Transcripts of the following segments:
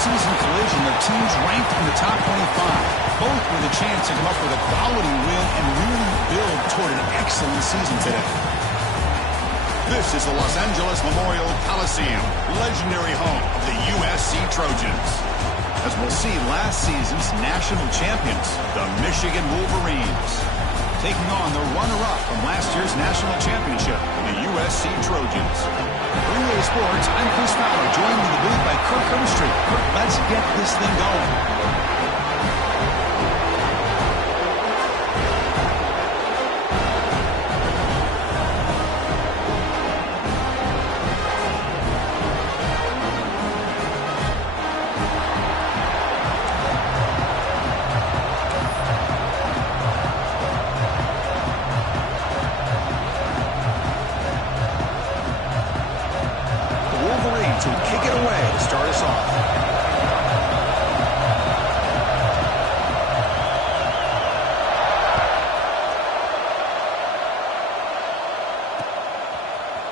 season collision of teams ranked in the top 25, both with a chance to come up with a quality win and really build toward an excellent season today. This is the Los Angeles Memorial Coliseum, legendary home of the USC Trojans. As we'll see, last season's national champions, the Michigan Wolverines, taking on the runner-up from last year's national championship, the USC Trojans. For EA Sports, I'm Chris Fowler, joined in the booth by Kirk Herbstreit. Kirk, let's get this thing going.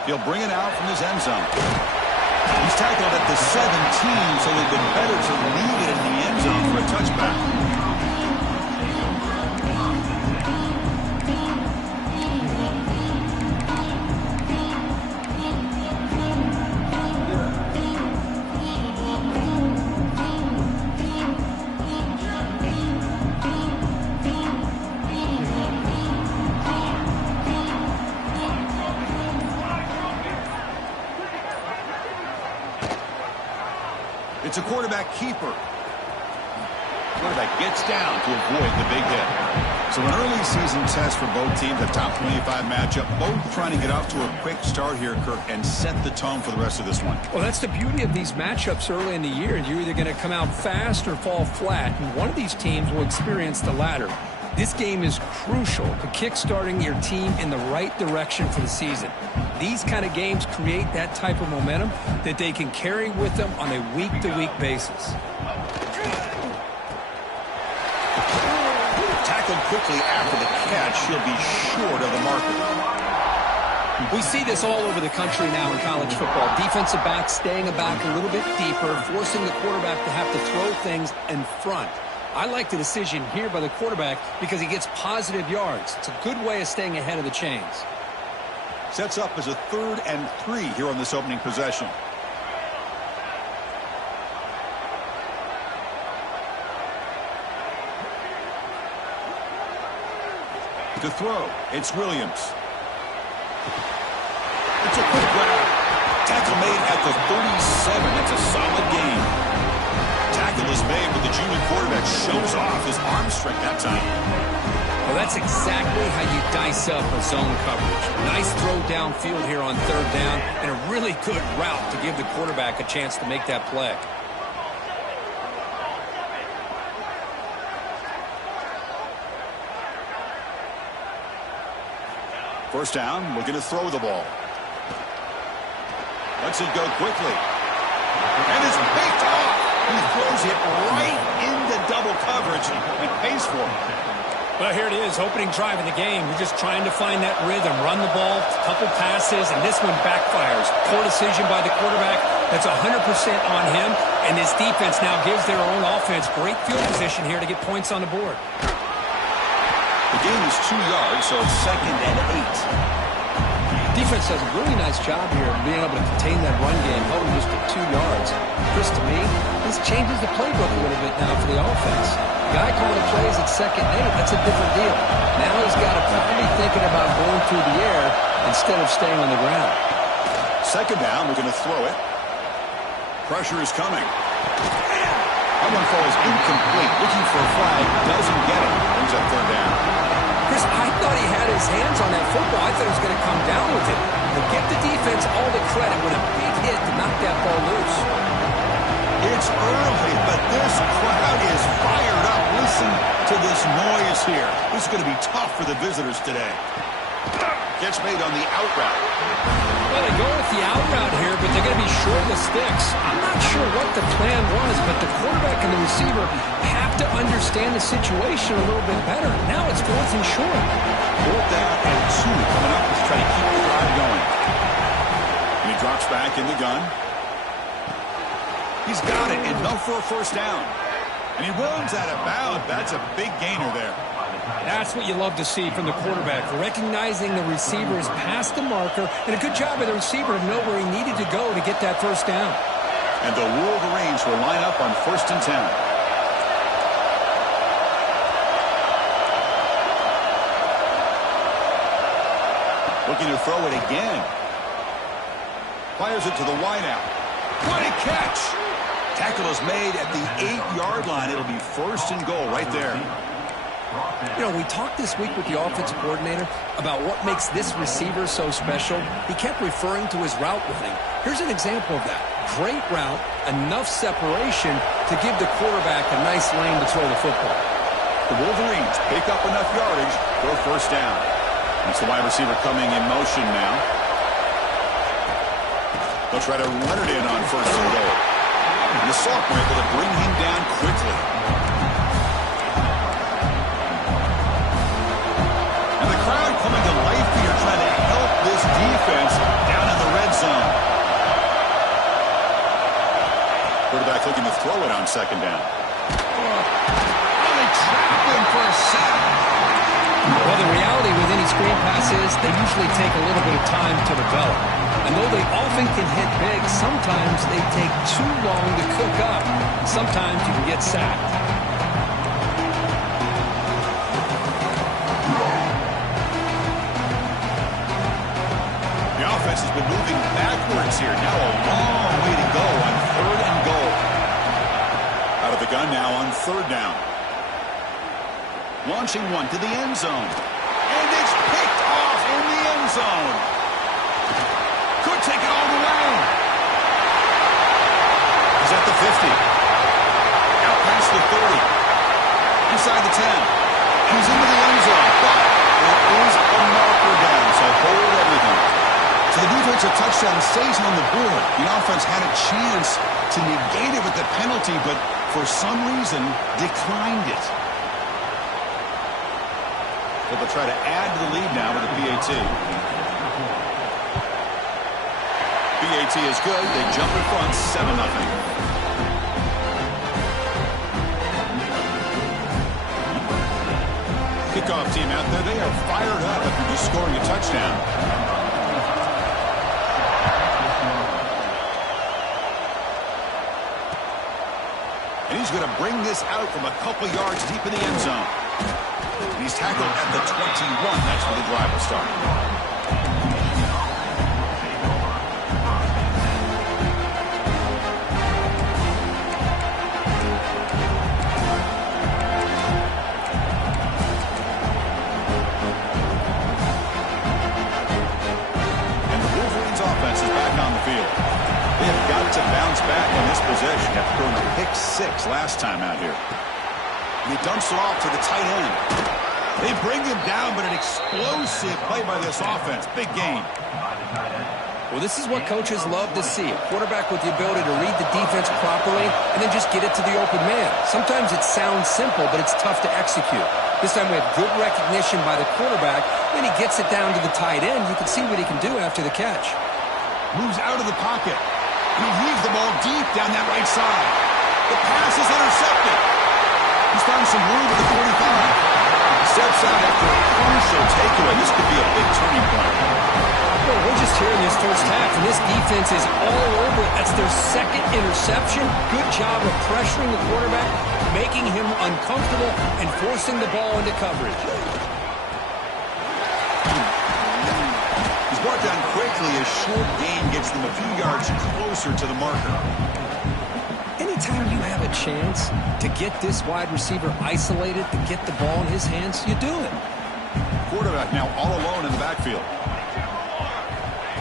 He'll bring it out from his end zone. He's tackled at the 17, so they've been better to leave it in the end zone for a touchback. It's a quarterback keeper. Quarterback gets down to avoid the big hit. So an early season test for both teams, a top 25 matchup, both trying to get off to a quick start here, Kirk, and set the tone for the rest of this one. Well, that's the beauty of these matchups early in the year. You're either going to come out fast or fall flat, and one of these teams will experience the latter. This game is crucial to kickstarting your team in the right direction for the season. These kind of games create that type of momentum that they can carry with them on a week-to-week basis. Tackled quickly after the catch. He'll be short of the marker. We see this all over the country now in college football. Defensive backs staying back a little bit deeper, forcing the quarterback to have to throw things in front. I like the decision here by the quarterback because he gets positive yards. It's a good way of staying ahead of the chains. Sets up as a 3rd and 3 here on this opening possession. To throw, it's Williams. It's a quick grab. Tackle made at the 37. That's a solid gain. Tackle is made, but the junior quarterback shows off his arm strength that time. Well, that's exactly how you dice up a zone coverage. Nice throw downfield here on 3rd down, and a really good route to give the quarterback a chance to make that play. First down, looking to throw the ball. Lets it go quickly. And it's picked off. He throws it right into double coverage. He pays for it. Well, here it is, opening drive in the game. You're just trying to find that rhythm, run the ball, a couple passes, and this one backfires. Poor decision by the quarterback. That's 100% on him, and his defense now gives their own offense great field position here to get points on the board. The gain is 2 yards, so it's 2nd and 8. Defense does a really nice job here of being able to contain that run game, holding just at 2 yards. Chris, to me, this changes the playbook a little bit now for the offense. Guy calling plays at 2nd and 8, that's a different deal. Now he's got to probably thinking about going through the air instead of staying on the ground. 2nd down, we're going to throw it. Pressure is coming. That one falls incomplete. Looking for a flag, doesn't get it. Brings up 3rd down. Chris, I thought he had his hands on that football. I thought he was going to come down with it. But give the defense all the credit with a big hit to knock that ball loose. It's early, but this crowd is fired up. Listen to this noise here. This is going to be tough for the visitors today. Catch made on the out route. Well, they go with the out route here, but they're going to be short with sticks. I'm not sure what the plan was, but the quarterback and the receiver have to understand the situation a little bit better. Now it's 4th and short. 4th down and 2 coming up to try to keep the drive going. And he drops back in the gun. He's got it, enough for a first down. And he runs out of bounds. That's a big gainer there. That's what you love to see from the quarterback, recognizing the receiver is past the marker, and a good job by the receiver to know where he needed to go to get that first down. And the Wolverines will line up on 1st and 10. Looking to throw it again. Fires it to the wideout. What a catch! Tackle is made at the 8-yard line. It'll be 1st and goal right there. You know, we talked this week with the offensive coordinator about what makes this receiver so special. He kept referring to his route running. Here's an example of that. Great route, enough separation to give the quarterback a nice lane to throw the football. The Wolverines pick up enough yardage for a first down. That's the wide receiver coming in motion now. They'll try to run it in on 1st and goal. And the sophomore able to bring him down quickly. And the crowd coming to life here, trying to help this defense down in the red zone. Quarterback looking to throw it on 2nd down. Oh, they trap him for a sack. Well, the reality with any screen pass is they usually take a little bit of time to develop. And though they often can hit big, sometimes they take too long to cook up. Sometimes you can get sacked. The offense has been moving backwards here. Now a long way to go on 3rd and goal. Out of the gun now on 3rd down. Launching one to the end zone. And it's picked off in the end zone. Could take it all the way. He's at the 50. Out past the 30. Inside the 10. He's into the end zone. But there is a marker down, so hold everything. So the defensive touchdown stays on the board. The offense had a chance to negate it with the penalty, but for some reason declined it. So they'll try to add to the lead now with the PAT. PAT is good. They jump in front 7-0. Kickoff team out there. They are fired up after just scoring a touchdown. And he's going to bring this out from a couple yards deep in the end zone. And he's tackled at the 21. That's where the drive will start. To bounce back in this possession after throwing a pick 6 last time out here. And he dumps it off to the tight end. They bring him down, but an explosive play by this offense. Big game. Well, this is what coaches love to see. A quarterback with the ability to read the defense properly and then just get it to the open man. Sometimes it sounds simple, but it's tough to execute. This time we have good recognition by the quarterback. Then he gets it down to the tight end. You can see what he can do after the catch. Moves out of the pocket. He leaves the ball deep down that right side. The pass is intercepted. He's found some room at the 45. Steps out after a crucial takeaway. This could be a big turning point. Well, we're just here in this first half, and this defense is all over it. That's their 2nd interception. Good job of pressuring the quarterback, making him uncomfortable, and forcing the ball into coverage. Brought down quickly. A short gain gets them a few yards closer to the marker. Anytime you have a chance to get this wide receiver isolated, to get the ball in his hands, you do it. Quarterback now all alone in the backfield.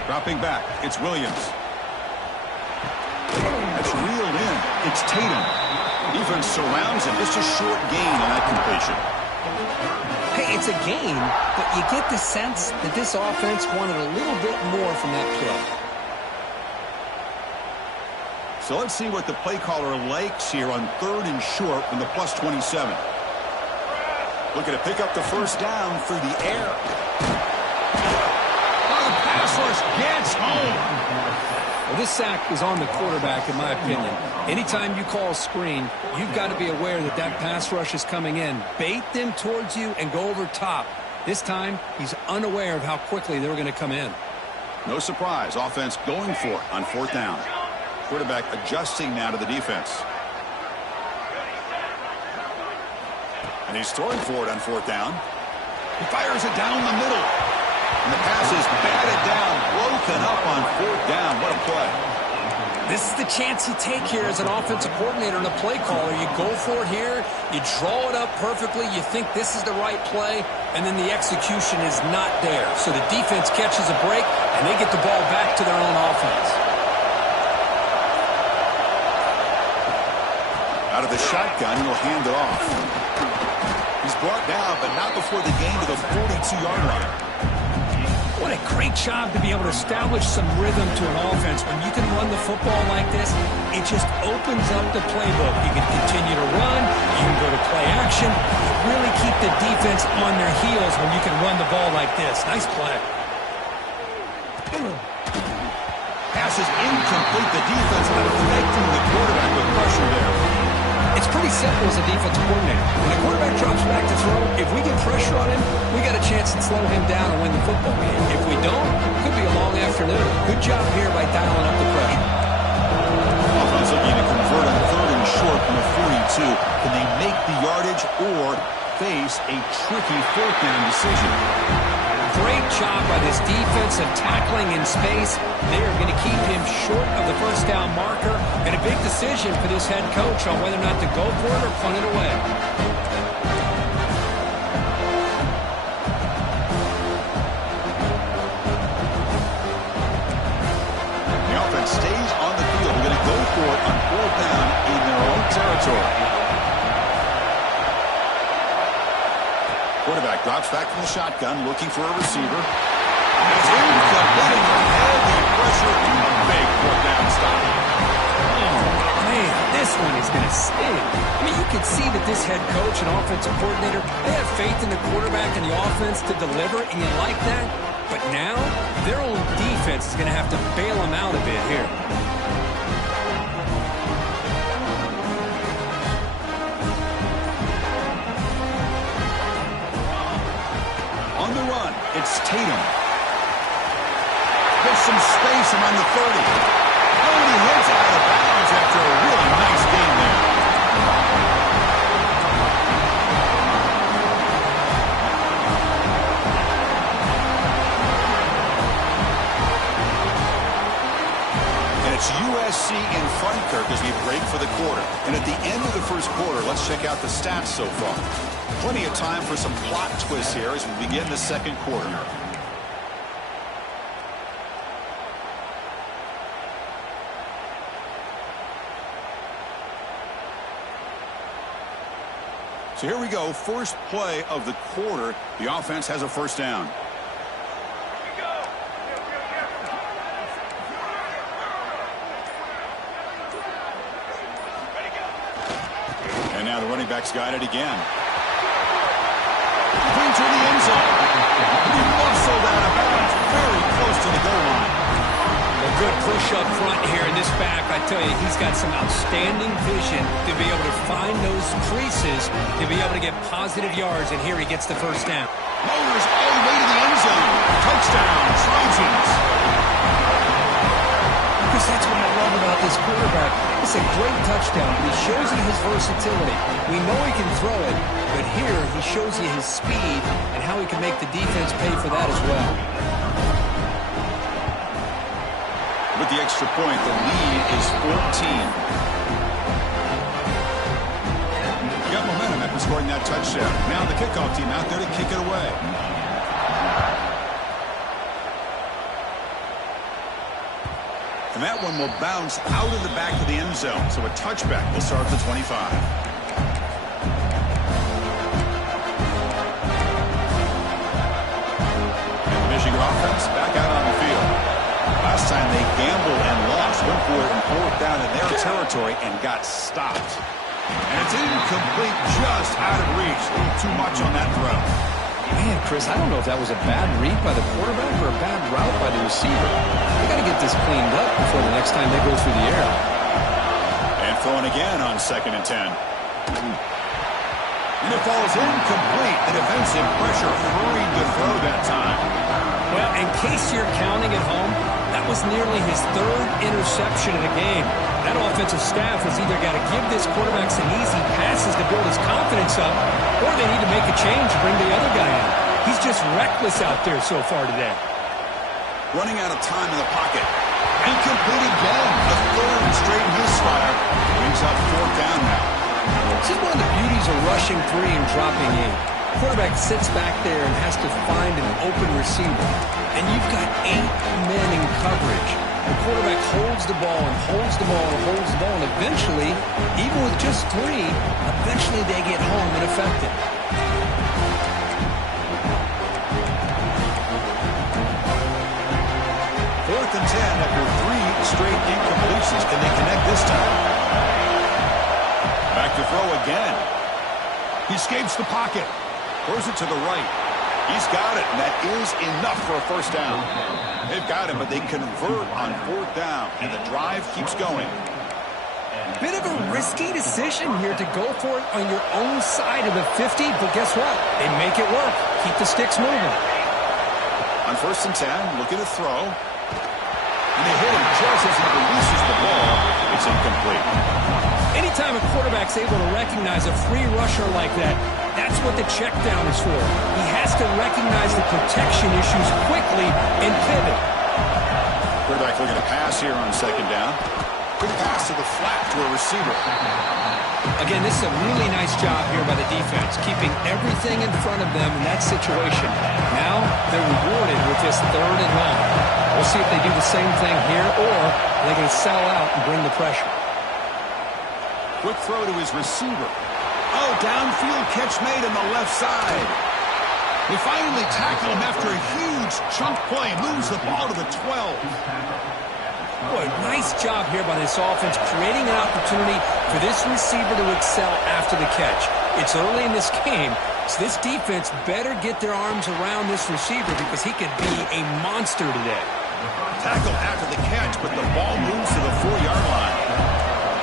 Dropping back, it's Williams. That's reeled in. It's Tatum. Defense surrounds him. Just a short gain on that completion. Hey, it's a game, but you get the sense that this offense wanted a little bit more from that play. So let's see what the play caller likes here on 3rd and short from the +27. Looking to pick up the first down through the air. Oh, the pass rush gets home. Well, this sack is on the quarterback, in my opinion. Anytime you call a screen, you've got to be aware that that pass rush is coming in. Bait them towards you and go over top. This time, he's unaware of how quickly they're going to come in. No surprise. Offense going for it on 4th down. Quarterback adjusting now to the defense. And he's throwing for it on 4th down. He fires it down the middle. And the pass is batted down, broken up on 4th down. What a play. This is the chance you take here as an offensive coordinator and a play caller. You go for it here, you draw it up perfectly, you think this is the right play, and then the execution is not there. So the defense catches a break, and they get the ball back to their own offense. Out of the shotgun, he'll hand it off. He's brought down, but not before the gain to the 42-yard line. What a great job to be able to establish some rhythm to an offense. When you can run the football like this, it just opens up the playbook. You can continue to run, you can go to play action, really keep the defense on their heels when you can run the ball like this. Nice play. Pass is incomplete. The defense not affecting the quarterback with pressure there. It's pretty simple as a defensive coordinator. When the quarterback drops back to throw, if we get pressure on him, we got a chance to slow him down and win the football game. If we don't, it could be a long afternoon. Good job here by dialing up the pressure. Offense looking to convert on 3rd and short from the 42. Can they make the yardage or face a tricky 4th down decision? Great job by this defensive tackling in space. They are going to keep him short of the 1st down marker. And a big decision for this head coach on whether or not to go for it or punt it away. The offense stays on the field. We're going to go for it on 4th down in their own territory. Quarterback drops back from the shotgun, looking for a receiver. And it's incomplete. Heavy pressure and a big 4th down stop. Oh, man, this one is going to sting. I mean, you can see that this head coach and offensive coordinator, they have faith in the quarterback and the offense to deliver, and you like that. But now, their own defense is going to have to bail them out a bit here. On the run, it's Tatum. There's some space around the 30. Oh, and he hits out of bounds after a really nice game there. And it's USC in front, Kirk, as we break for the quarter. And at the end of the 1st quarter, let's check out the stats so far. Plenty of time for some plot twists here as we begin the 2nd quarter. So here we go, first play of the quarter. The offense has a 1st down. And now the running back's got it again. Into the end zone. He muscled out of bounds very close to the goal line. A good push up front here in this back. I tell you, he's got some outstanding vision to be able to find those creases, to be able to get positive yards, and here he gets the 1st down. Motors all the way to the end zone. Touchdown, Trojans. Because that's what I love about this quarterback. It's a great touchdown, but he shows you his versatility. We know he can throw it, but here he shows you his speed and how he can make the defense pay for that as well. With the extra point, the lead is 14. Got momentum after scoring that touchdown. Now the kickoff team out there to kick it away. And that one will bounce out of the back of the end zone. So a touchback will start at the 25. And the Michigan offense back out on the field. Last time they gambled and lost, went for it in 4th down in their territory and got stopped. And it's incomplete, just out of reach. A little too much on that throw. Man, Chris, I don't know if that was a bad read by the quarterback or a bad route by the receiver. They got to get this cleaned up before the next time they go through the air. And throwing again on 2nd and 10. And it falls incomplete. The defensive pressure hurried to throw that time. Well, in case you're counting at home, that was nearly his 3rd interception of the game. That offensive staff has either got to give this quarterback some easy passes to build his confidence up, or they need to make a change and bring the other guy in. He's just reckless out there so far today. Running out of time in the pocket. Incomplete again. The 3rd straight misfire. Brings up 4th down now. This is one of the beauties of rushing 3 and dropping 8. Quarterback sits back there and has to find an open receiver. And you've got 8 men in coverage. The quarterback holds the ball and holds the ball and holds the ball. And eventually, even with just 3, eventually they get home and effective. 4th and 10 after 3 straight incompletions. Can they connect this time? Back to throw again. He escapes the pocket. Throws it to the right. He's got it, and that is enough for a 1st down. They've got him, but they convert on 4th down, and the drive keeps going. Bit of a risky decision here to go for it on your own side of the 50, but guess what? They make it work. Keep the sticks moving. On 1st and 10, looking to throw. And they hit him just as he releases the ball. It's incomplete. Anytime a quarterback's able to recognize a free rusher like that, that's what the check down is for. He has to recognize the protection issues quickly and pivot. Quarterback looking to pass here on 2nd down. Quick pass to the flat to a receiver. Again, this is a really nice job here by the defense, keeping everything in front of them in that situation. Now they're rewarded with this 3rd and long. We'll see if they do the same thing here, or they're going to sell out and bring the pressure. Quick throw to his receiver. Oh, downfield catch made on the left side. They finally tackle him after a huge chunk play. Moves the ball to the 12. Boy, nice job here by this offense, creating an opportunity for this receiver to excel after the catch. It's early in this game, so this defense better get their arms around this receiver because he could be a monster today. Tackle after the catch, but the ball moves to the 4-yard line.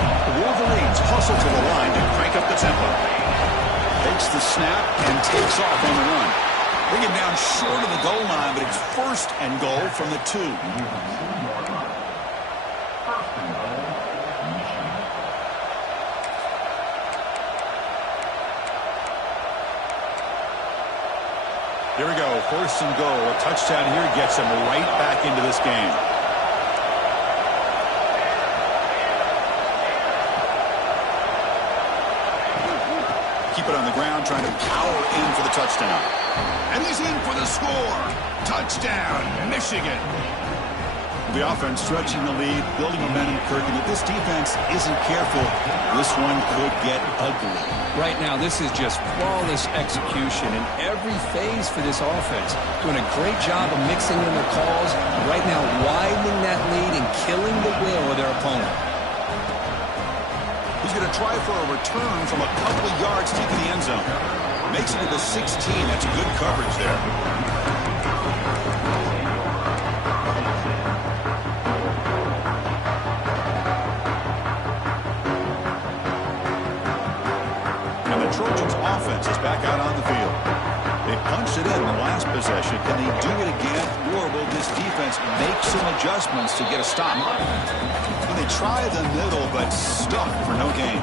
The Wolverines hustle to the line to crank up the tempo. Takes the snap and takes off on the run. Bring him down short of the goal line, but it's 1st and goal from the 2. Here we go, 1st and goal. A touchdown here gets him right back into this game. Keep it on the ground, trying to power in for the touchdown. And he's in for the score. Touchdown, Michigan. The offense stretching the lead, building momentum, Kirk. And if this defense isn't careful, this one could get ugly. Right now, this is just flawless execution in every phase for this offense. Doing a great job of mixing in their calls. Right now, widening that lead and killing the will of their opponent. He's going to try for a return from a couple of yards deep in the end zone. Makes it to the 16. That's good coverage there. And the Trojans' offense is back out on the field. They punched it in the last possession. Can they do it again, or will this defense make some adjustments to get a stop? And they try the middle, but stuck for no gain.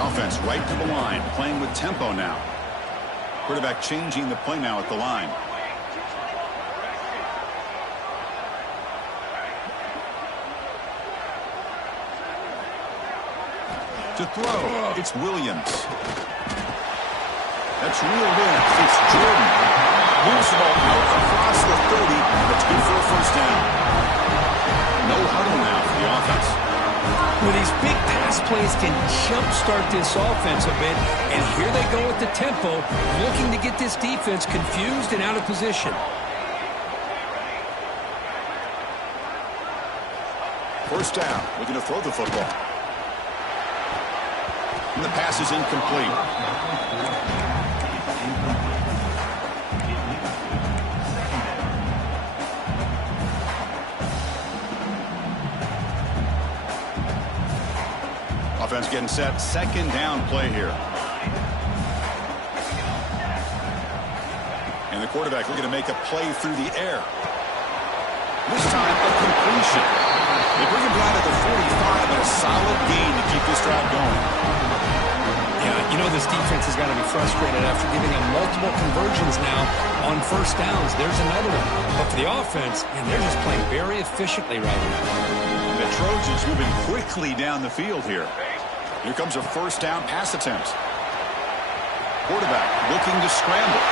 Offense right to the line, playing with tempo now. Quarterback changing the play now at the line. To throw, it's Williams. That's reeled in. It's Jordan. Moves the ball out across the 30. That's good for a 1st down. No huddle now for the offense. Well, these big pass plays can jumpstart this offense a bit, and here they go with the tempo, looking to get this defense confused and out of position. First down, looking to throw the football. And the pass is incomplete. getting set. Second down play here. And the quarterback looking to make a play through the air. This time, a completion. They bring him down to the 45, but a solid gain to keep this drive going. Yeah, you know this defense has got to be frustrated after giving them multiple conversions now on first downs. There's another one. But for the offense, man, they're just playing very efficiently right now. The Trojans moving quickly down the field here. Here comes a first down pass attempt. Quarterback looking to scramble.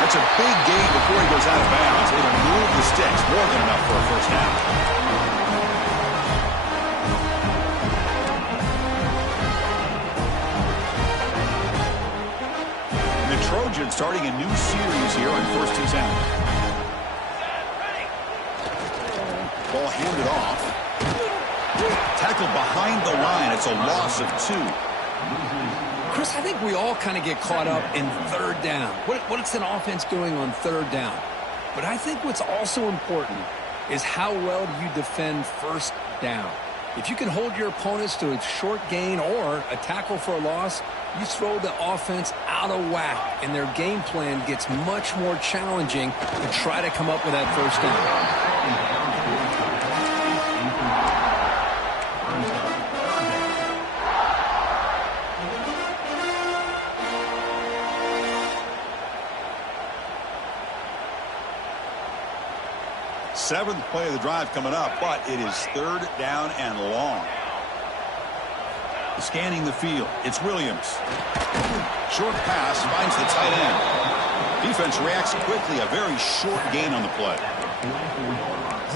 That's a big gain before he goes out of bounds. It'll move the sticks. More than enough for a first down. And the Trojans starting a new series here on 1st and 10. Ball handed off. Tackled behind the line. It's a loss of 2. Chris, I think we all kind of get caught up in third down. What's an offense doing on third down? But I think what's also important is how well do you defend first down. If you can hold your opponents to a short gain or a tackle for a loss, you throw the offense out of whack, and their game plan gets much more challenging to try to come up with that first down. 7th play of the drive coming up, but it is 3rd down and long. Scanning the field, it's Williams. Short pass finds the tight end. Defense reacts quickly, a very short gain on the play.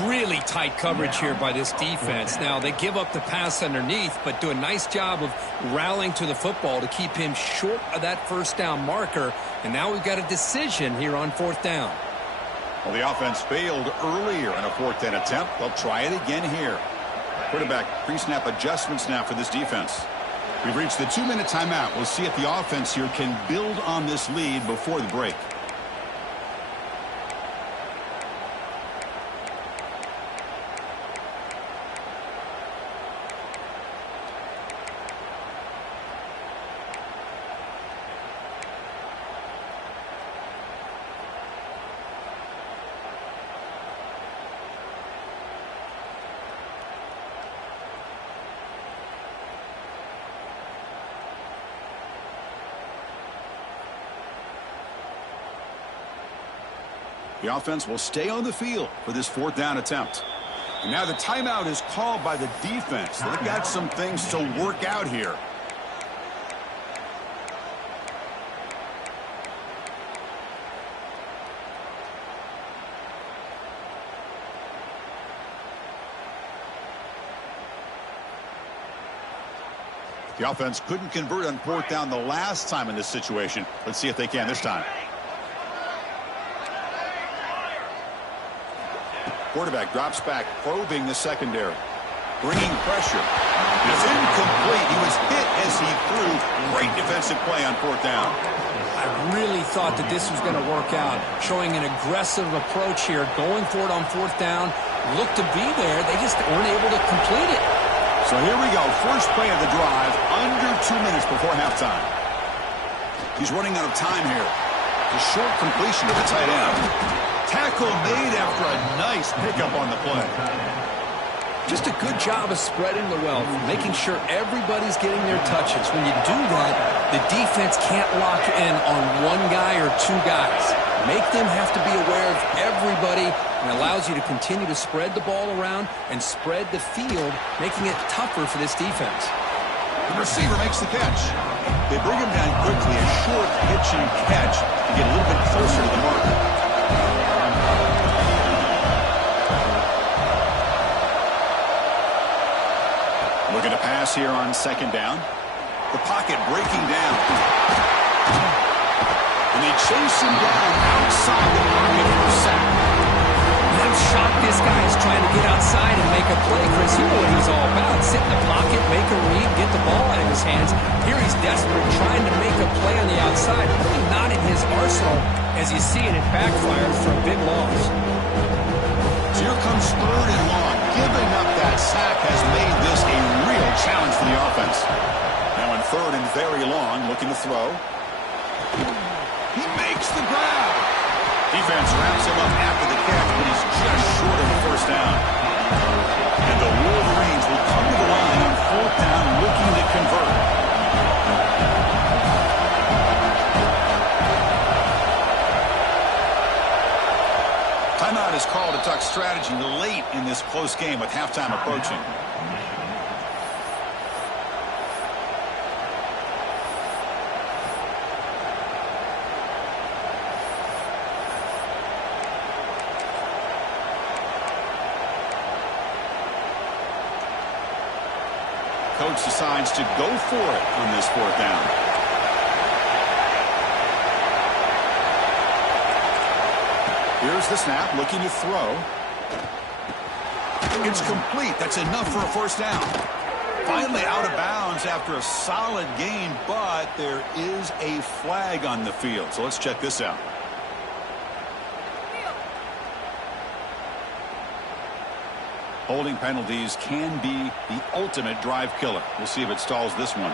Really tight coverage here by this defense. Now, they give up the pass underneath, but do a nice job of rallying to the football to keep him short of that first down marker. And now we've got a decision here on 4th down. Well, the offense failed earlier in a 4th down attempt. They'll try it again here. Quarterback pre-snap adjustments now for this defense. We've reached the 2-minute timeout. We'll see if the offense here can build on this lead before the break. The offense will stay on the field for this 4th down attempt. And now the timeout is called by the defense. They've got some things to work out here. The offense couldn't convert on 4th down the last time in this situation. Let's see if they can this time. Quarterback drops back, probing the secondary. Bringing pressure. It's incomplete. He was hit as he threw. Great defensive play on 4th down. I really thought that this was going to work out. Showing an aggressive approach here. Going for it on 4th down. Looked to be there. They just weren't able to complete it. So here we go. First play of the drive. Under 2 minutes before halftime. He's running out of time here. A short completion to the tight end. Tackle made after a nice pickup on the play. Just a good job of spreading the wealth, making sure everybody's getting their touches. When you do that, the defense can't lock in on one guy or 2 guys. Make them have to be aware of everybody, and allows you to continue to spread the ball around and spread the field, making it tougher for this defense. The receiver makes the catch. They bring him down quickly, a short pitch and catch to get a little bit closer to the marker. Looking to pass here on 2nd down. The pocket breaking down. And they chase him down outside the pocket for a sack. I'm shocked this guy is trying to get outside and make a play, Chris. You know what he's all about. Sit in the pocket, make a read, get the ball out of his hands. Here he's desperate, trying to make a play on the outside. Really not in his arsenal. As you see it, it backfires for a big loss. So here comes 3rd and long. Giving up that sack has made this a real challenge for the offense. third and very long, looking to throw. He makes the grab. Defense wraps him up after the catch, but he's just short of the first down. And the Wolverines will come to the line on fourth down, looking to convert. Timeout is called to talk strategy late in this close game with halftime approaching. Coach decides to go for it on this fourth down. Here's the snap, looking to throw. It's complete. That's enough for a first down. Finally out of bounds after a solid gain, but there is a flag on the field. So let's check this out. Holding penalties can be the ultimate drive killer. We'll see if it stalls this one.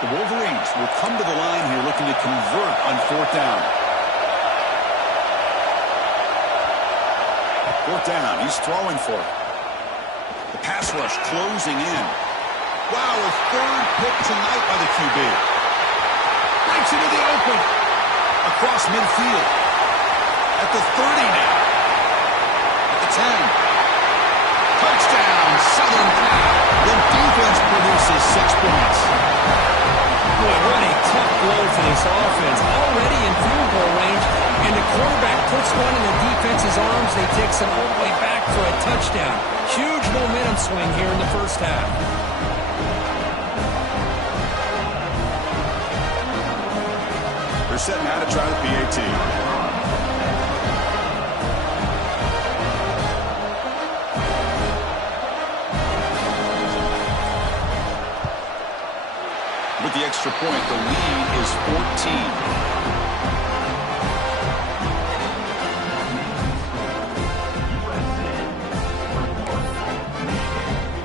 The Wolverines will come to the line here looking to convert on fourth down. Fourth down, he's throwing for it. The pass rush closing in. Wow, a third pick tonight by the QB. Breaks into the open. Across midfield. At the 30 now. At the 10. Touchdown, Southern Cal. The defense produces 6 points. Boy, what a tough blow for this offense. Already in field goal range, and the quarterback puts one in the defense's arms. They take some all the way back for a touchdown. Huge momentum swing here in the first half. They're setting out to try the PAT. With the extra point, the lead is 14.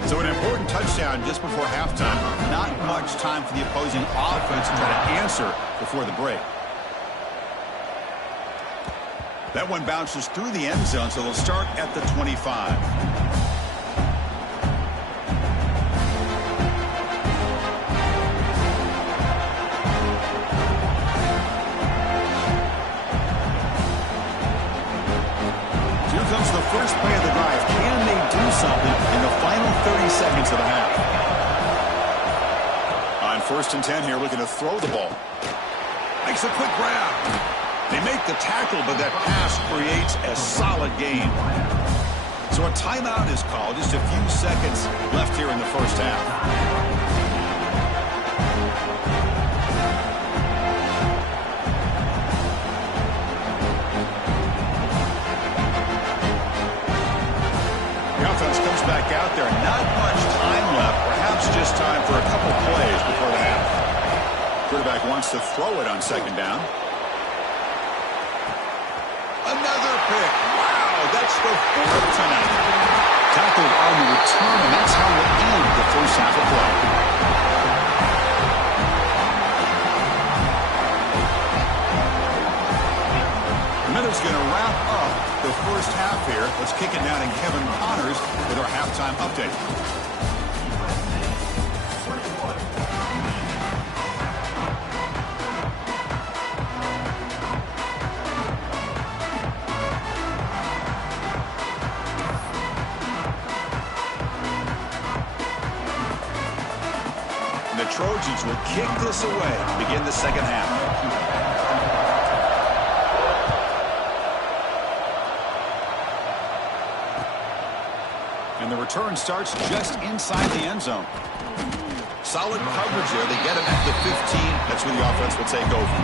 So an important touchdown just before halftime. Not much time for the opposing offense to try to answer before the break. That one bounces through the end zone, so they'll start at the 25. First play of the drive. Can they do something in the final 30 seconds of the half? On 1st and 10 here, looking to throw the ball. Makes a quick grab. They make the tackle, but that pass creates a solid gain. So a timeout is called. Just a few seconds left here in the first half. Back out there. Not much time left. Perhaps just time for a couple plays before the half. Quarterback wants to throw it on 2nd down. Another pick. Wow, that's the 4th tonight. Tackled on the return, and that's how we'll end the first half of play. Minutes going to wrap up the first half here. Let's kick it down to Kevin Connors with our halftime update. The Trojans will kick this away to begin the second half. And the return starts just inside the end zone. Solid coverage there. They get him at the 15. That's where the offense will take over.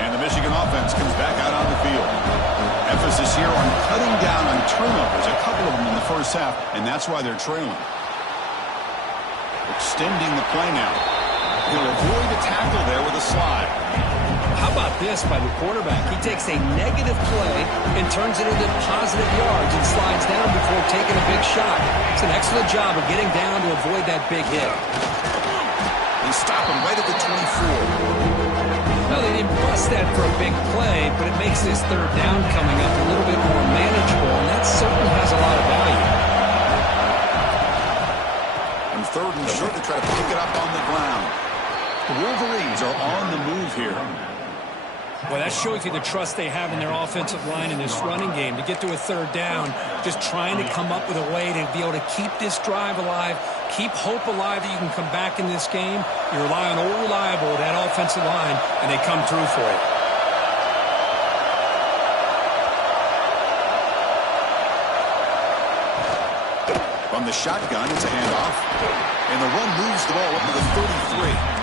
And the Michigan offense comes back out on the field. Emphasis here on cutting down on turnovers. A couple first half, and that's why they're trailing. Extending the play now. He'll avoid the tackle there with a slide. How about this by the quarterback? He takes a negative play and turns it into positive yards and slides down before taking a big shot. It's an excellent job of getting down to avoid that big hit. They stop him right at the 24. Well, they didn't bust that for a big play, but it makes this third down coming up a little bit more manageable, and that certainly has a lot of value. And third and short, to try to pick it up on the ground. The Wolverines are on the move here. Well, that shows you the trust they have in their offensive line in this running game. To get to a third down, just trying to come up with a way to be able to keep this drive alive, keep hope alive that you can come back in this game. You rely on old reliable, that offensive line, and they come through for it. From the shotgun, it's a handoff. And the run moves the ball up to the 33.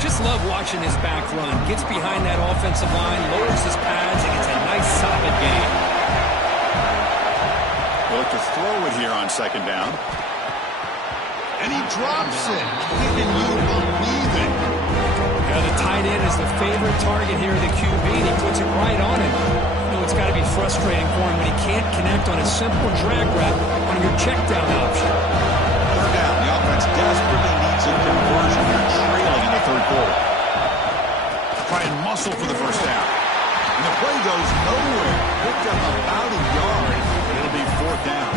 Just love watching this back run. Gets behind that offensive line, lowers his pads, and it's a nice, solid game. They'll look to throw it here on second down. And he drops it. Can you believe it? Yeah, the tight end is the favorite target here of the QB, and he puts it right on him. You know, it's got to be frustrating for him when he can't connect on a simple drag route on your check down option. Third down. The offense desperately needs a conversion. They're trailing in the third quarter. Try and muscle for the first down. And the play goes nowhere. Picked up about a yard. It'll be fourth down.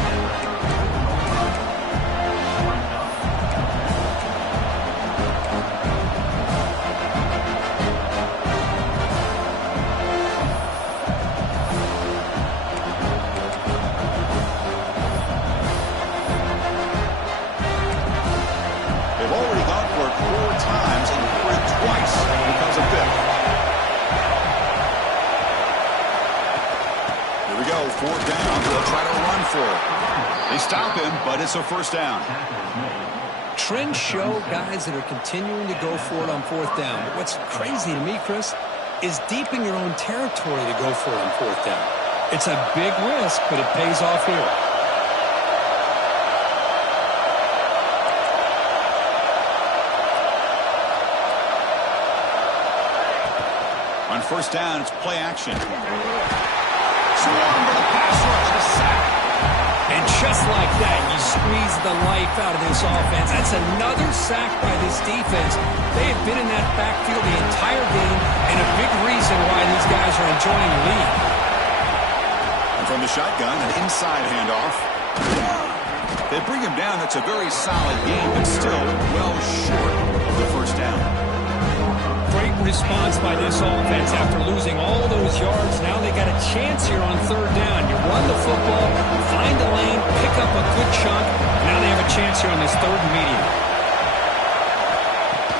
They've already gone for it 4 times and for it twice because of fifth. Here we go, fourth down. They'll try to run for it. They stop him, but it's a first down. Trends show guys that are continuing to go for it on fourth down. But what's crazy to me, Chris, is deep in your own territory to go for it on fourth down. It's a big risk, but it pays off here. On first down, it's play action. Swarm with a pass rush, a sack. And just like that, you squeeze the life out of this offense. That's another sack by this defense. They have been in that backfield the entire game, and a big reason why these guys are enjoying the lead. And from the shotgun, an inside handoff. They bring him down. That's a very solid game, but still well short of the first down. Great response by this offense after losing all those yards. Now they got a chance here on third down. You run the football, find the lane, pick up a good chunk. Now they have a chance here on this third and medium.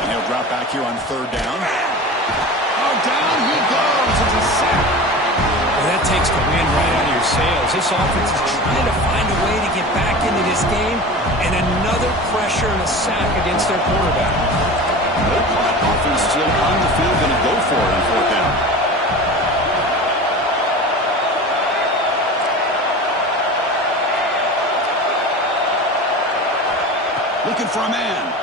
And he'll drop back here on third down. Oh, down he goes. It's a sack. Well, that takes the wind right out of your sails. This offense is trying to find a way to get back into this game, and another pressure and a sack against their quarterback. No punt. Offense still on the field, going to go for it on fourth down. Looking for a man.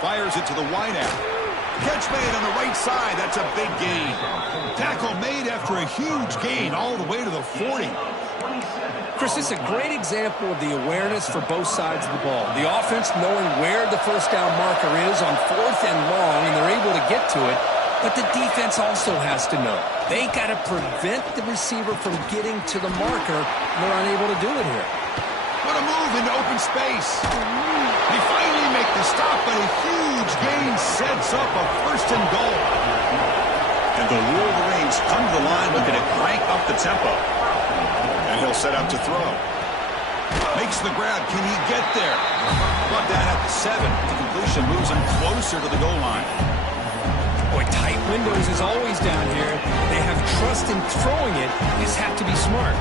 Fires it to the wideout. Catch made on the right side. That's a big gain. Tackle made after a huge gain all the way to the 40. Chris, this is a great example of the awareness for both sides of the ball. The offense knowing where the first down marker is on fourth and long, and they're able to get to it. But the defense also has to know. They got to prevent the receiver from getting to the marker. They're unable to do it here. What a move into open space. They finally make the stop, but a huge gain sets up a first and goal. And the Wolverines come to the line looking to crank up the tempo. And he'll set up to throw. Makes the grab. Can he get there? Brought down at the 7. The completion moves him closer to the goal line. Boy, tight windows is always down here. They have trust in throwing it. You just have to be smart.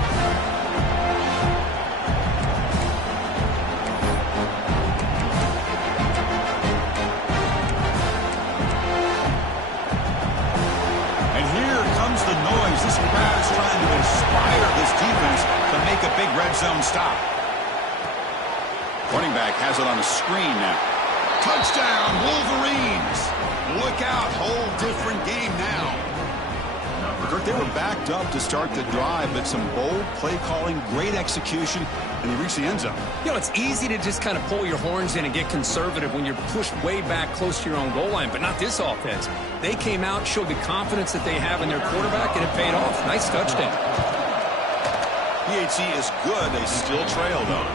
And here comes the noise. This crowd is trying to inspire this defense to make a big red red zone stop. Running back has it on the screen now. Touchdown, Wolverines. Look out, whole different game now. Kirk, they were backed up to start the drive, but some bold play calling, great execution, and they reached the end zone. You know, it's easy to just kind of pull your horns in and get conservative when you're pushed way back close to your own goal line, but not this offense. They came out, showed the confidence that they have in their quarterback, and it paid off. Nice touchdown. PHC is good. They still trail, though.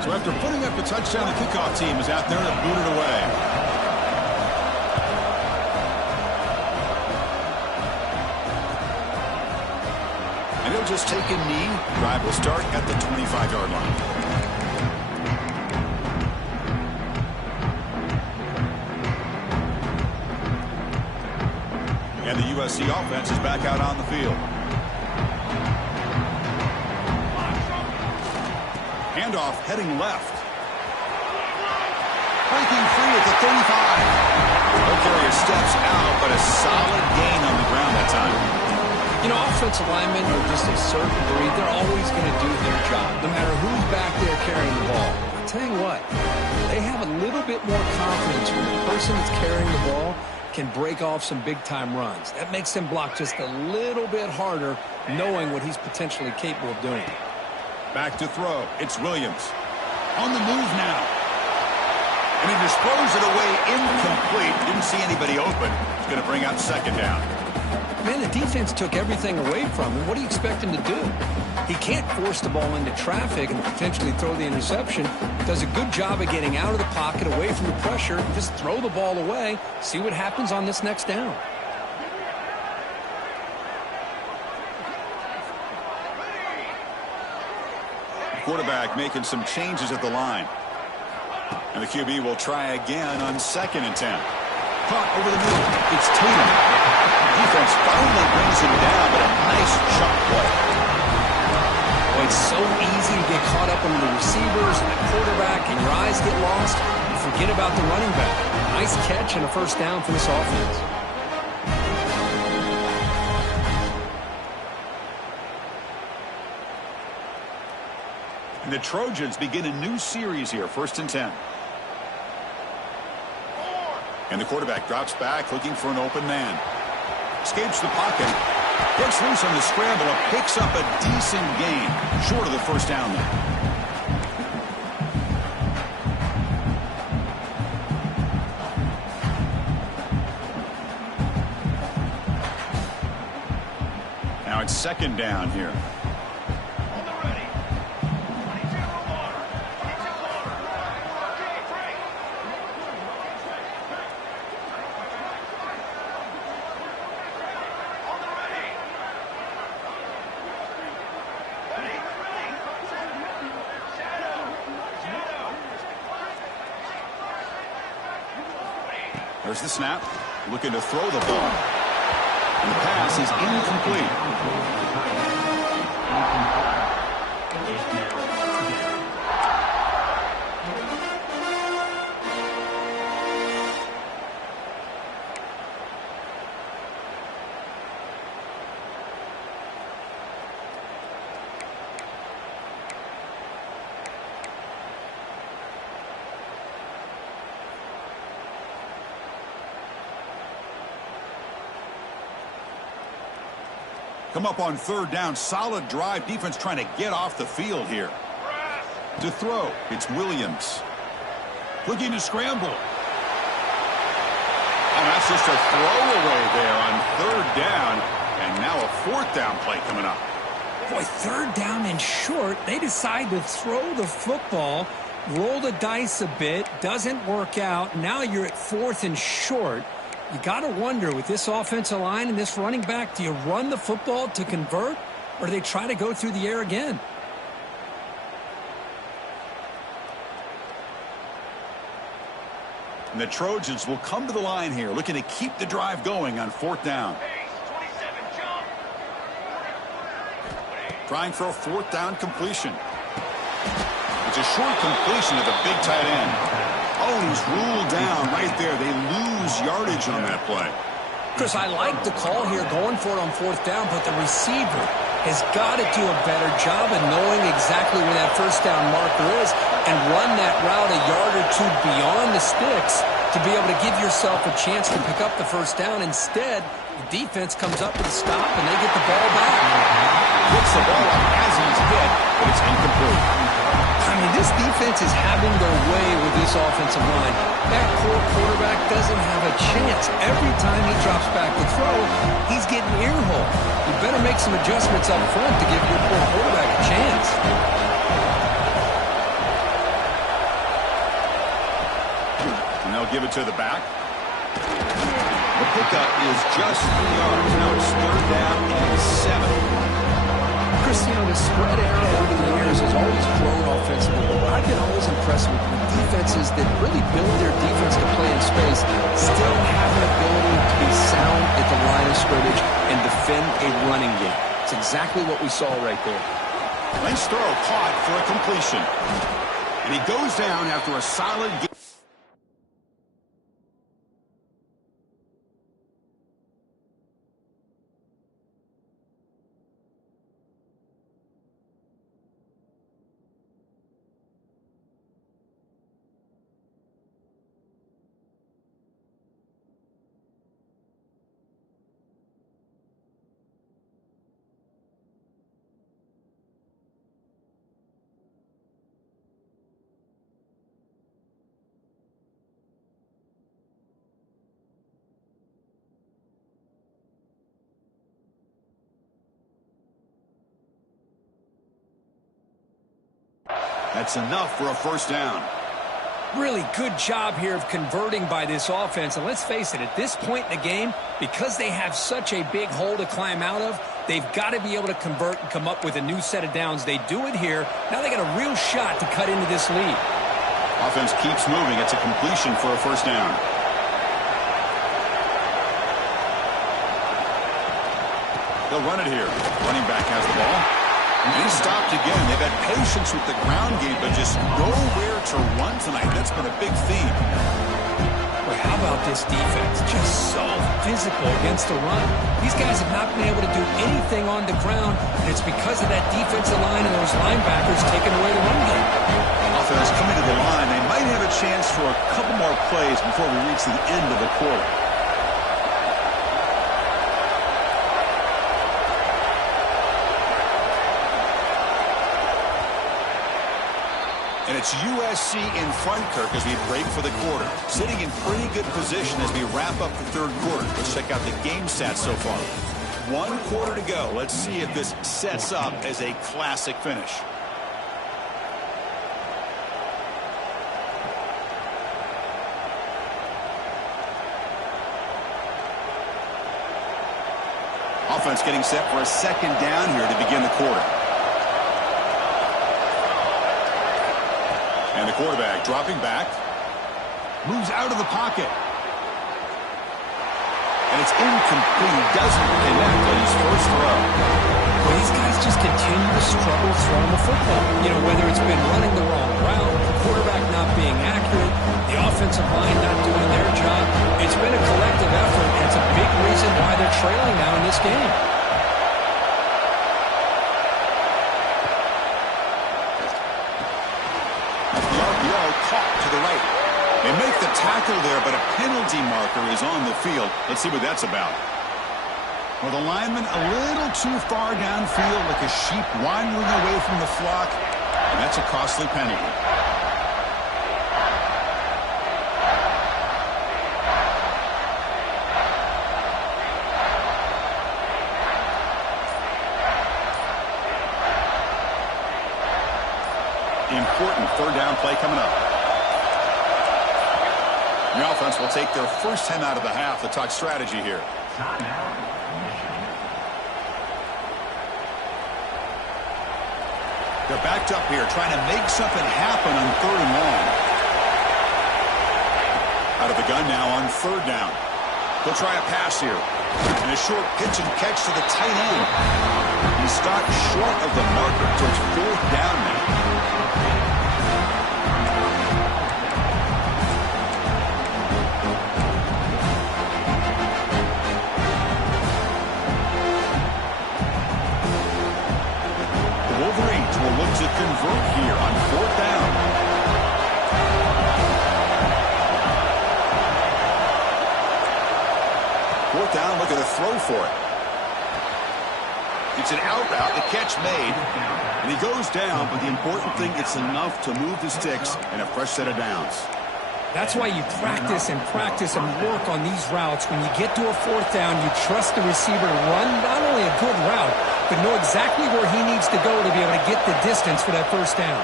So after putting up a touchdown, the kickoff team is out there to boot it away. And he'll just take a knee. Drive will start at the 25-yard line. And the USC offense is back out on the field. Handoff heading left. Breaking free at the 35. O'Carrier steps out, but a solid gain on the ground that time. You know, offensive linemen are just a certain breed. They're always going to do their job, no matter who's back there carrying the ball. I'll tell you what, they have a little bit more confidence when the person that's carrying the ball can break off some big-time runs. That makes them block just a little bit harder, knowing what he's potentially capable of doing. Back to throw. It's Williams. On the move now. And he just throws it away incomplete. Didn't see anybody open. He's going to bring out second down. Man, the defense took everything away from him. What do you expect him to do? He can't force the ball into traffic and potentially throw the interception. Does a good job of getting out of the pocket, away from the pressure, and just throw the ball away. See what happens on this next down. Quarterback making some changes at the line. And the QB will try again on 2nd and 10. Caught over the middle. It's Tatum. Defense finally brings him down, but a nice chunk play. Well, it's so easy to get caught up in the receivers and the quarterback, and your eyes get lost. You forget about the running back. Nice catch and a first down for this offense. And the Trojans begin a new series here, 1st and 10. And the quarterback drops back, looking for an open man. Escapes the pocket. Gets loose on the scramble and picks up a decent gain. Short of the first down there. Now it's 2nd down here. There's the snap. Looking to throw the ball. And the pass is incomplete. Come up on 3rd down. Solid drive. Defense trying to get off the field here. To throw, it's Williams. Looking to scramble. And that's just a throwaway there on 3rd down. And now a 4th down play coming up. Boy, 3rd down and short. They decide to throw the football, roll the dice a bit. Doesn't work out. Now you're at 4th and short. You got to wonder, with this offensive line and this running back, do you run the football to convert, or do they try to go through the air again? And the Trojans will come to the line here, looking to keep the drive going on 4th down. Trying for a 4th down completion. It's a short completion to the big tight end. Oh, he's ruled down right there. They lose yardage on that play. Chris, I like the call here, going for it on fourth down, but the receiver has got to do a better job of knowing exactly where that first down marker is and run that route a yard or two beyond the sticks to be able to give yourself a chance to pick up the first down. Instead, the defense comes up with a stop, and they get the ball back. Puts the ball up as he's hit, but it's incomplete. I mean, this defense is having their way with this offensive line. That poor quarterback doesn't have a chance. Every time he drops back to throw, he's getting earholed. You better make some adjustments up front to give your poor quarterback a chance. And they'll give it to the back. The pickup is just 3 yards. Now it's third down and 7. Cristiano, the spread era over the years has always grown offensively, but I've been always impressed with defenses that really build their defense to play in space, still have an ability to be sound at the line of scrimmage and defend a running game. It's exactly what we saw right there. Nice throw caught for a completion. And he goes down after a solid game. That's enough for a first down. Really good job here of converting by this offense. And let's face it, at this point in the game, because they have such a big hole to climb out of, they've got to be able to convert and come up with a new set of downs. They do it here. Now they got a real shot to cut into this lead. Offense keeps moving. It's a completion for a first down. They'll run it here. Running back has the ball. And he's stopped again. They've had patience with the ground game, but just nowhere to run tonight. That's been a big theme. Well, how about this defense? Just so physical against the run. These guys have not been able to do anything on the ground, and it's because of that defensive line and those linebackers taking away the run game. Offense coming to the line. They might have a chance for a couple more plays before we reach the end of the quarter. And it's USC in front, Kirk, as we break for the quarter. Sitting in pretty good position as we wrap up the third quarter. Let's check out the game stats so far. 1 quarter to go. Let's see if this sets up as a classic finish. Offense getting set for a second down here to begin the quarter. And the quarterback dropping back. Moves out of the pocket. And it's incomplete. He doesn't connect on his first throw. Well, these guys just continue to struggle throwing the football. You know, whether it's been running the wrong route, the quarterback not being accurate, the offensive line not doing their job. It's been a collective effort, and it's a big reason why they're trailing now in this game. They make the tackle there, but a penalty marker is on the field. Let's see what that's about. Well, the lineman a little too far downfield, like a sheep wandering away from the flock. And that's a costly penalty. Important third down play coming up. The offense will take their first 10 out of the half to talk strategy here. They're backed up here, trying to make something happen on third and long. Out of the gun now on third down. They'll try a pass here. And a short pitch and catch to the tight end. He stopped short of the marker, so it's fourth down now. convert here on 4th down. Fourth down, look at the throw for it. It's an out route, the catch made, and he goes down, but the important thing, it's enough to move the sticks and a fresh set of downs. That's why you practice and work on these routes. When you get to a 4th down, you trust the receiver to run not only a good route, but know exactly where he needs to go to be able to get the distance for that 1st down.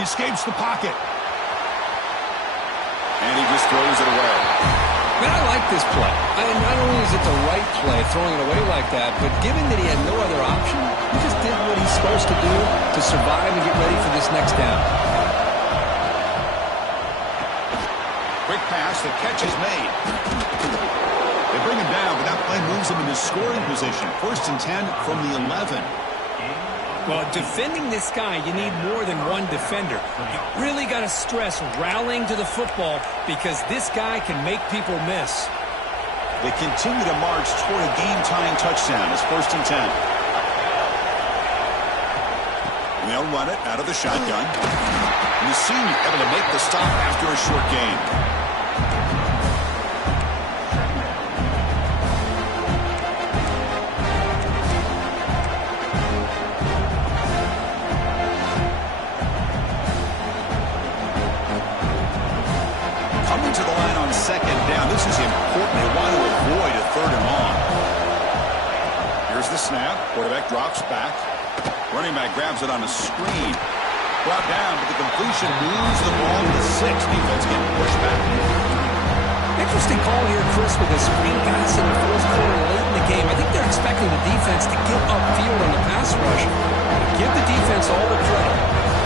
He escapes the pocket. And he just throws it away. Man, I like this play. Not only is it the right play, throwing it away like that, but given that he had no other option, he just did what he's supposed to do to survive and get ready for this next down. Quick pass, the catch is made. They bring him down, but that play moves him into scoring position. 1st and 10 from the 11. Well, defending this guy, you need more than one defender. You really got to stress rallying to the football because this guy can make people miss. They continue to march toward a game-tying touchdown. It's 1st and 10. And they'll run it out of the shotgun. And the senior able to make the stop after a short gain. This is important. They want to avoid a 3rd and long. Here's the snap. Quarterback drops back. Running back grabs it on a screen. Brought down, but the completion moves the ball to the 6. Defense getting pushed back. Interesting call here, Chris, with a screen pass in the 4th quarter late in the game. I think they're expecting the defense to get upfield on the pass rush. Give the defense all the credit.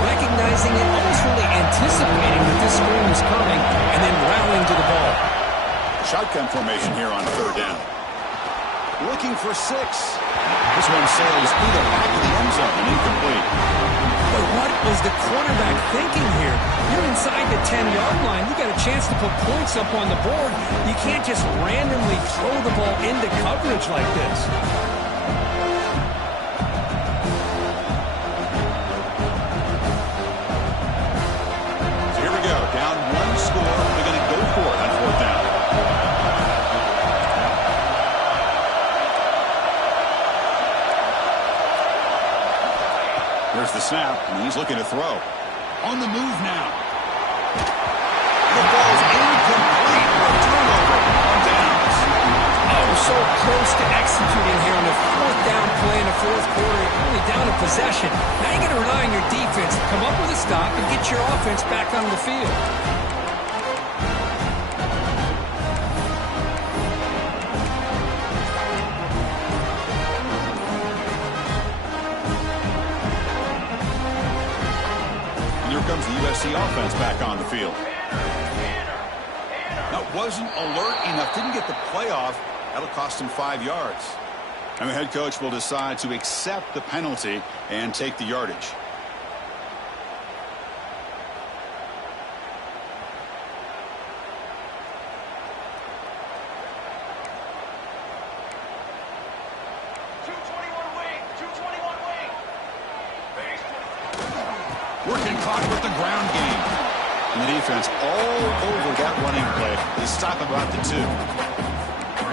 Recognizing it, almost really anticipating that this screen was coming, and then rallying to the ball. Shotgun formation here on 3rd down. Looking for 6. This one sails through the back of the end zone and incomplete. But what was the quarterback thinking here? You're inside the 10-yard line. You got a chance to put points up on the board. You can't just randomly throw the ball into coverage like this. So here we go. Down 1 score. They're going to go for it on 4th down. There's the snap, and he's looking to throw. On the move now. The ball's incomplete for a turnover on downs. Oh, so close to executing here on the 4th down play in the 4th quarter. Only down a possession. Now you got to rely on your defense to come up with a stop and get your offense back on the field. Comes the USC offense back on the field. That wasn't alert enough. Didn't get the play off. That'll cost him 5 yards. And the head coach will decide to accept the penalty and take the yardage. Working clock with the ground game. And the defense all over that running play. They stop it right at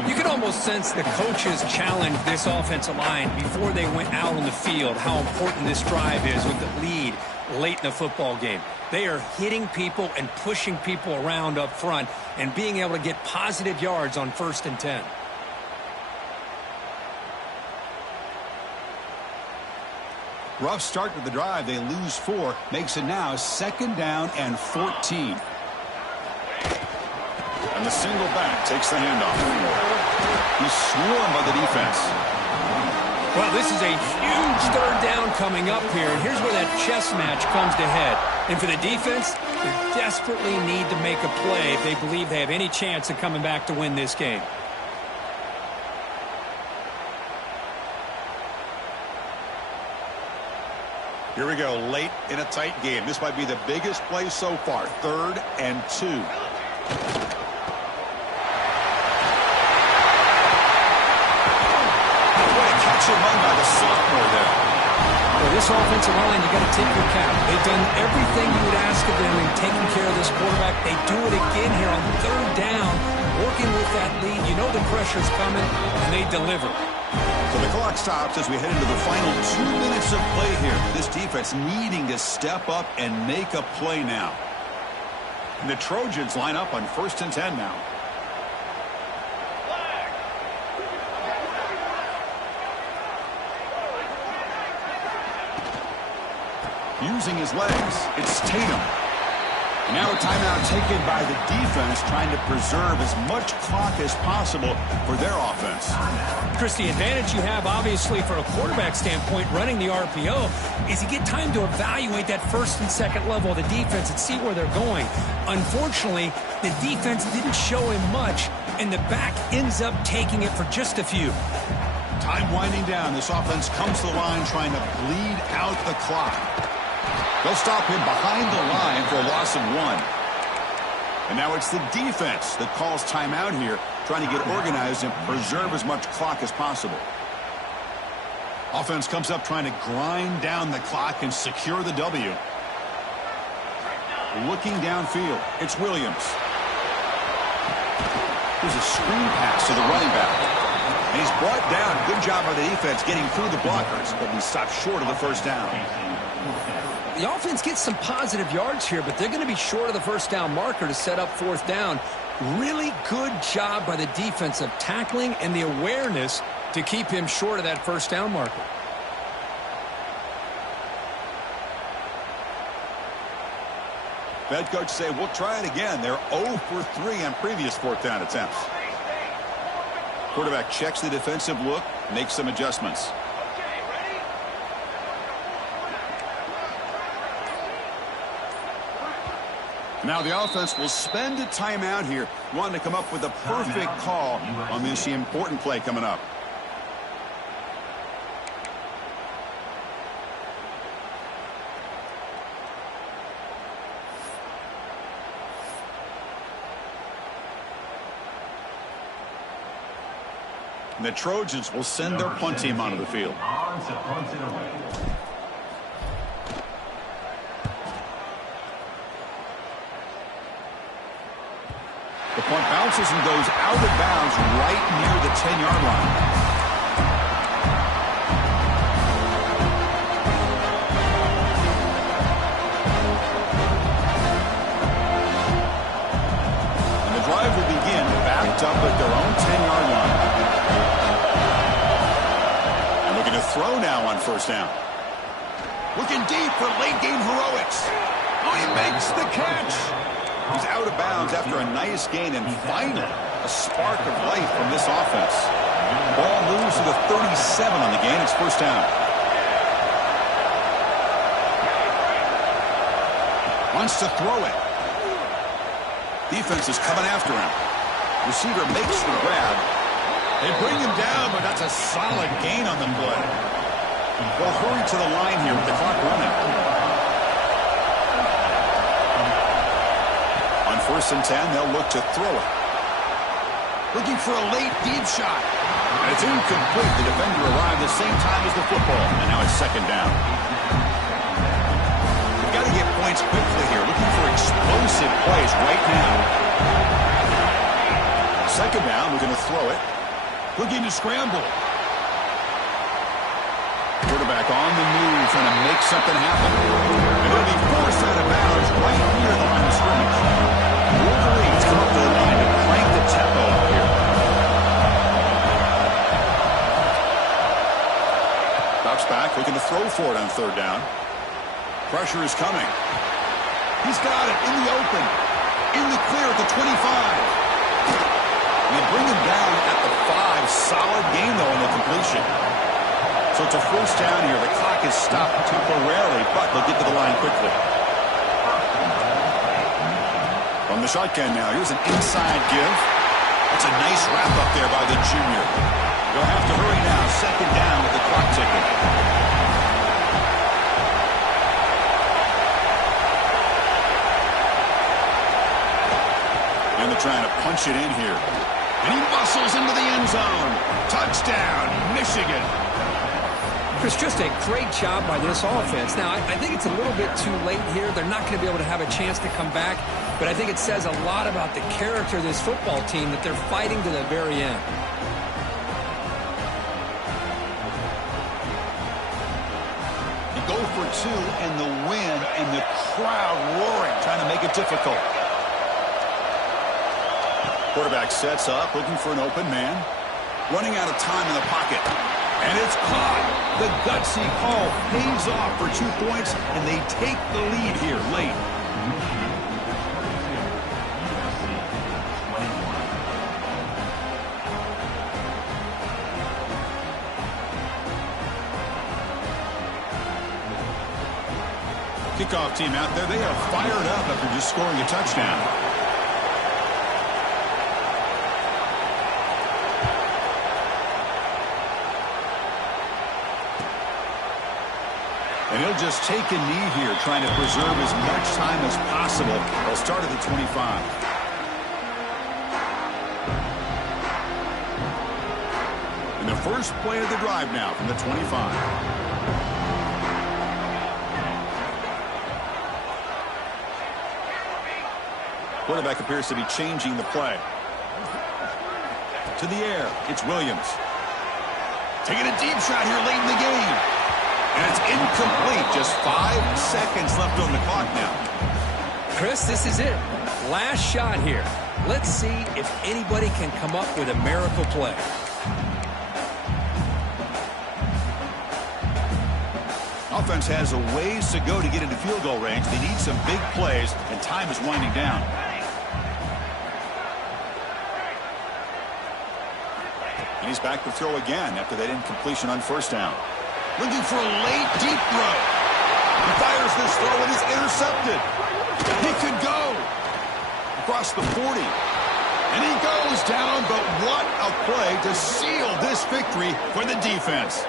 2. You can almost sense the coaches challenged this offensive line before they went out on the field, how important this drive is with the lead late in the football game. They are hitting people and pushing people around up front and being able to get positive yards on 1st and 10. Rough start to the drive. They lose 4. Makes it now 2nd down and 14. And the single back takes the handoff. He's swarmed by the defense. Well, this is a huge 3rd down coming up here. And here's where that chess match comes to head. And for the defense, they desperately need to make a play if they believe they have any chance of coming back to win this game. Here we go, late in a tight game. This might be the biggest play so far. 3rd and 2. What a catch and run by the sophomore there. Well, This offensive line, you got to tip your cap. They've done everything you would ask of them in taking care of this quarterback. They do it again here on third down, working with that lead. You know the pressure's coming, and they deliver. So the clock stops as we head into the final 2 minutes of play here. This defense needing to step up and make a play now. And the Trojans line up on 1st and 10 now. Using his legs, it's Tatum. Now a timeout taken by the defense, trying to preserve as much clock as possible for their offense. Chris, the advantage you have, obviously, for a quarterback standpoint, running the RPO, is you get time to evaluate that first and second level of the defense and see where they're going. Unfortunately, the defense didn't show him much, and the back ends up taking it for just a few. Time winding down. This offense comes to the line trying to bleed out the clock. They'll stop him behind the line for a loss of 1. And now it's the defense that calls timeout here, trying to get organized and preserve as much clock as possible. Offense comes up trying to grind down the clock and secure the W. Looking downfield, it's Williams. Here's a screen pass to the running back. And he's brought down. Good job by the defense getting through the blockers, but we stopped short of the first down. The offense gets some positive yards here, but they're going to be short of the first down marker to set up 4th down. Really good job by the defense of tackling and the awareness to keep him short of that first down marker. Head coach say, we'll try it again. They're 0 for 3 on previous 4th down attempts. Quarterback checks the defensive look, makes some adjustments. Now the offense will spend a timeout here, wanting to come up with a perfect call on this important play coming up. And the Trojans will send their punt team onto the field. The punt bounces and goes out of bounds right near the 10-yard line. And the drive will begin backed up at their own 10-yard line. And looking to throw now on 1st down. Looking deep for late-game heroics. Oh, he makes the catch. He's out of bounds after a nice gain, and finally a spark of life from this offense. Ball moves to the 37 on the gain. It's 1st down. Wants to throw it. Defense is coming after him. Receiver makes the grab. They bring him down, but that's a solid gain on the play. They'll hurry to the line here with the clock running. 1st and 10, they'll look to throw it. Looking for a late deep shot. And it's incomplete. The defender arrived the same time as the football. And now it's 2nd down. We've got to get points quickly here. Looking for explosive plays right now. 2nd down, we're going to throw it. Looking to scramble. Quarterback on the move, trying to make something happen. And it'll be forced out of bounds right near the line of scrimmage. Wolverines come up to the line to crank the tempo up here. Drops back, looking to throw for it on 3rd down. Pressure is coming. He's got it in the open. In the clear at the 25. And they bring him down at the 5. Solid gain, though, on the completion. So it's a 1st down here. The clock is stopped temporarily, but they'll get to the line quickly. From the shotgun now, here's an inside give. That's a nice wrap up there by the junior. They'll have to hurry now. 2nd down with the clock ticking. And they're trying to punch it in here. And he muscles into the end zone. Touchdown, Michigan. Chris, just a great job by this offense. Now, I think it's a little bit too late here. They're not going to be able to have a chance to come back, but I think it says a lot about the character of this football team that they're fighting to the very end. You go for two, and the win, and the crowd roaring, trying to make it difficult. Quarterback sets up, looking for an open man. Running out of time in the pocket. And it's caught. The gutsy call pays off for 2 points, and they take the lead here late. Kickoff team out there, they are fired up after just scoring a touchdown. And he'll just take a knee here, trying to preserve as much time as possible. They'll start at the 25. And the first play of the drive now from the 25. Quarterback appears to be changing the play. To the air, it's Williams. Taking a deep shot here late in the game. And it's incomplete. Just 5 seconds left on the clock now. Chris, this is it. Last shot here. Let's see if anybody can come up with a miracle play. Offense has a ways to go to get into field goal range. They need some big plays, and time is winding down. And he's back to throw again after that incompletion on first down. Looking for a late, deep throw. He fires this throw, and it's intercepted. He could go across the 40. And he goes down, but what a play to seal this victory for the defense.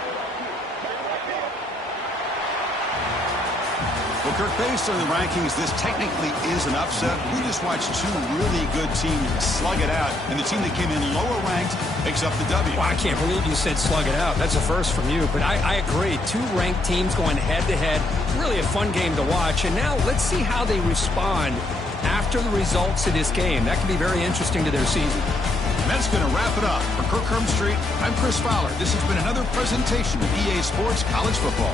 Well, Kirk, based on the rankings, this technically is an upset. We just watched two really good teams slug it out, and the team that came in lower ranked picks up the W. Well, I can't believe you said slug it out. That's a first from you, but I agree. Two ranked teams going head-to-head. Really a fun game to watch, and now let's see how they respond after the results of this game. That can be very interesting to their season. And that's going to wrap it up. For Kirk Herbstreit, I'm Chris Fowler. This has been another presentation of EA Sports College Football.